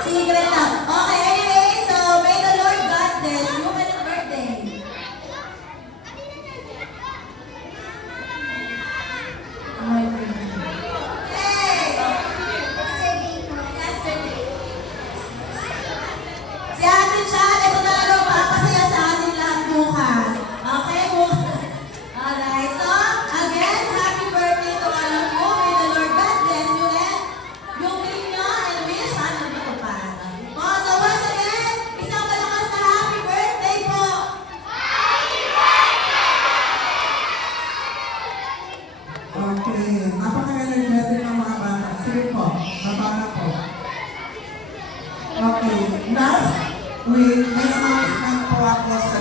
Secret lang. Okay, anyway, so may the Lord God bless you. Happy birthday. Hey! Yesterday. Si Ate Chan, ito na lang papasaya sa ating lahat bukas. Okay, bukas. Alright, so again, happy birthday to all of you. May the Lord God bless you and yung dream nyo and wish, sana matupad. So once again, isang malakas na happy birthday po. Okay, napaka-energetic ng mga bata. Sige po, mabana po. Okay, last week, may announcement po ako sa